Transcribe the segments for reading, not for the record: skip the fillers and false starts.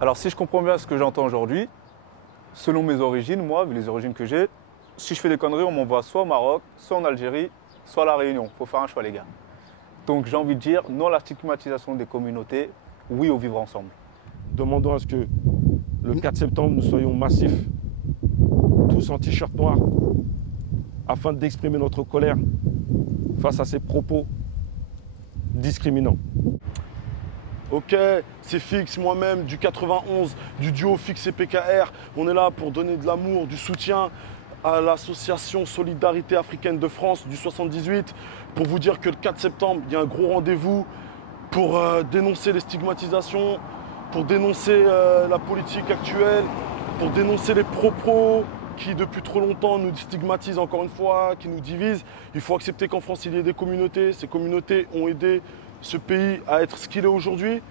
Alors si je comprends bien ce que j'entends aujourd'hui, selon mes origines, moi, vu les origines que j'ai, si je fais des conneries, on m'envoie soit au Maroc, soit en Algérie, soit à La Réunion. Faut faire un choix, les gars. Donc j'ai envie de dire non à la stigmatisation des communautés, oui au vivre ensemble. Demandons à ce que le 4 septembre, nous soyons massifs, tous en t-shirt noir, afin d'exprimer notre colère face à ces propos discriminants. Ok, c'est Fix, moi-même, du 91, du duo Fix et PKR. On est là pour donner de l'amour, du soutien à l'association Solidarité Africaine de France du 78, pour vous dire que le 4 septembre, il y a un gros rendez-vous pour dénoncer les stigmatisations, pour dénoncer la politique actuelle, pour dénoncer les propos qui depuis trop longtemps nous stigmatisent encore une fois, qui nous divisent. Il faut accepter qu'en France il y ait des communautés. Ces communautés ont aidé ce pays à être ce qu'il est aujourd'hui.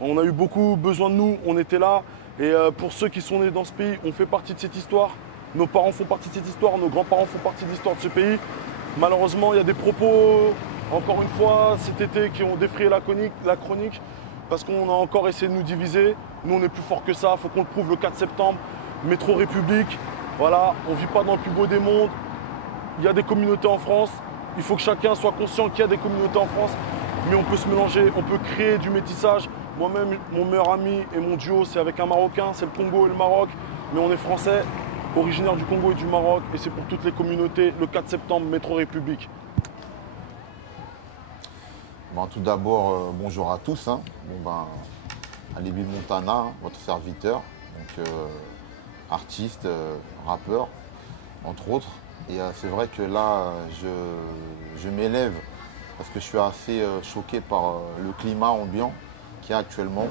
On a eu beaucoup besoin de nous, on était là. Et pour ceux qui sont nés dans ce pays, on fait partie de cette histoire. Nos parents font partie de cette histoire, nos grands-parents font partie de l'histoire de ce pays. Malheureusement, il y a des propos, encore une fois, cet été, qui ont défrayé la chronique parce qu'on a encore essayé de nous diviser. Nous, on est plus fort que ça, il faut qu'on le prouve le 4 septembre. Métro République, voilà, on ne vit pas dans le plus beau des mondes. Il y a des communautés en France. Il faut que chacun soit conscient qu'il y a des communautés en France. Mais on peut se mélanger, on peut créer du métissage. Moi-même, mon meilleur ami et mon duo, c'est avec un Marocain, c'est le Congo et le Maroc. Mais on est français, originaire du Congo et du Maroc. Et c'est pour toutes les communautés, le 4 septembre, Métro République. Bon, tout d'abord, bonjour à tous. Ali Bill Montana, votre serviteur, donc artiste, rappeur, entre autres. Et c'est vrai que là, je m'élève parce que je suis assez choqué par le climat ambiant qu'il y a actuellement,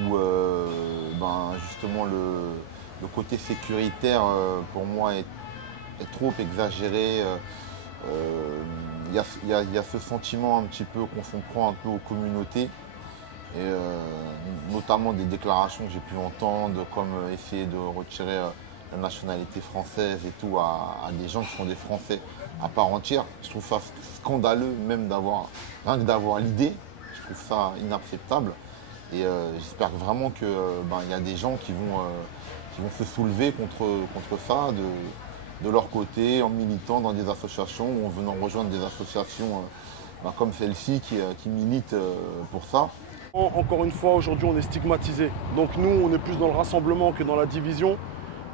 où justement le côté sécuritaire pour moi est trop exagéré. Il y a ce sentiment un petit peu qu'on s'en prend un peu aux communautés, et notamment des déclarations que j'ai pu entendre, comme essayer de retirer la nationalité française et tout à des gens qui sont des Français à part entière. Je trouve ça scandaleux même rien que d'avoir l'idée. Je trouve ça inacceptable, et j'espère vraiment qu'il y a des gens qui vont se soulever contre ça de leur côté, en militant dans des associations ou en venant rejoindre des associations comme celle-ci qui militent pour ça. Encore une fois, aujourd'hui, on est stigmatisé. Donc nous, on est plus dans le rassemblement que dans la division.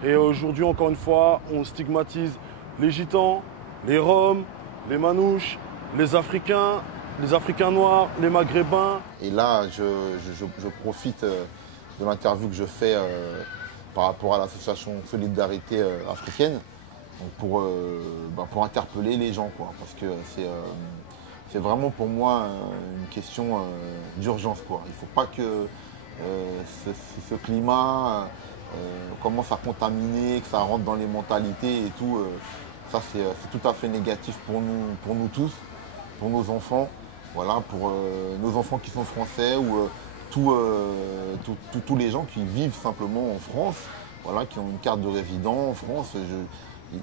Et aujourd'hui, encore une fois, on stigmatise les Gitans, les Roms, les Manouches, les Africains noirs, les Maghrébins. Et là, je profite de l'interview que je fais par rapport à l'association Solidarité Africaine, donc pour interpeller les gens, quoi, parce que c'est vraiment pour moi une question d'urgence, quoi. Il ne faut pas que ce climat commence à contaminer, que ça rentre dans les mentalités et tout. Ça, c'est tout à fait négatif pour nous tous, pour nos enfants, voilà, pour nos enfants qui sont français, ou tous les gens qui vivent simplement en France, voilà, qui ont une carte de résident en France. Il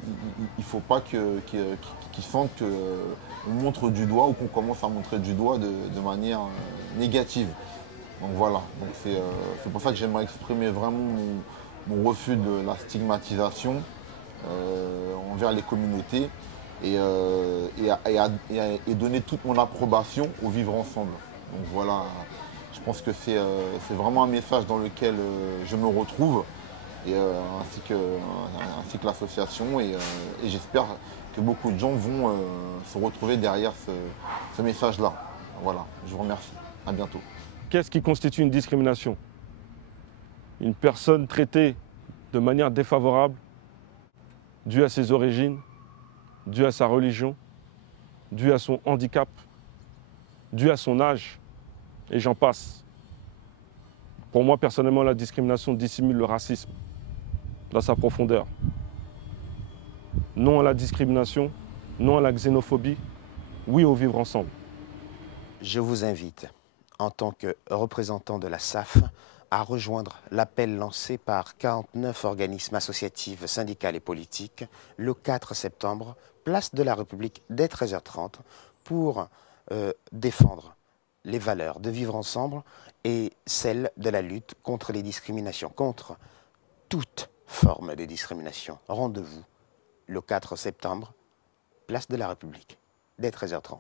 ne faut pas qu'ils sentent qu'on montre du doigt, ou qu'on commence à montrer du doigt de manière négative. Donc voilà, donc c'est pour ça que j'aimerais exprimer vraiment mon refus de la stigmatisation envers les communautés, et donner toute mon approbation au vivre ensemble. Donc voilà, je pense que c'est vraiment un message dans lequel je me retrouve, et ainsi que l'association, et j'espère que beaucoup de gens vont se retrouver derrière ce message-là. Voilà, je vous remercie. À bientôt. Qu'est-ce qui constitue une discrimination? Une personne traitée de manière défavorable, due à ses origines, due à sa religion, due à son handicap, due à son âge, et j'en passe. Pour moi, personnellement, la discrimination dissimule le racisme dans sa profondeur. Non à la discrimination, non à la xénophobie, oui au vivre ensemble. Je vous invite, en tant que représentant de la SAF, à rejoindre l'appel lancé par 49 organismes associatifs, syndicales et politiques le 4 septembre, place de la République, dès 13h30, pour défendre les valeurs de vivre ensemble et celle de la lutte contre les discriminations, contre toute forme de discrimination. Rendez-vous le 4 septembre, place de la République, dès 13h30.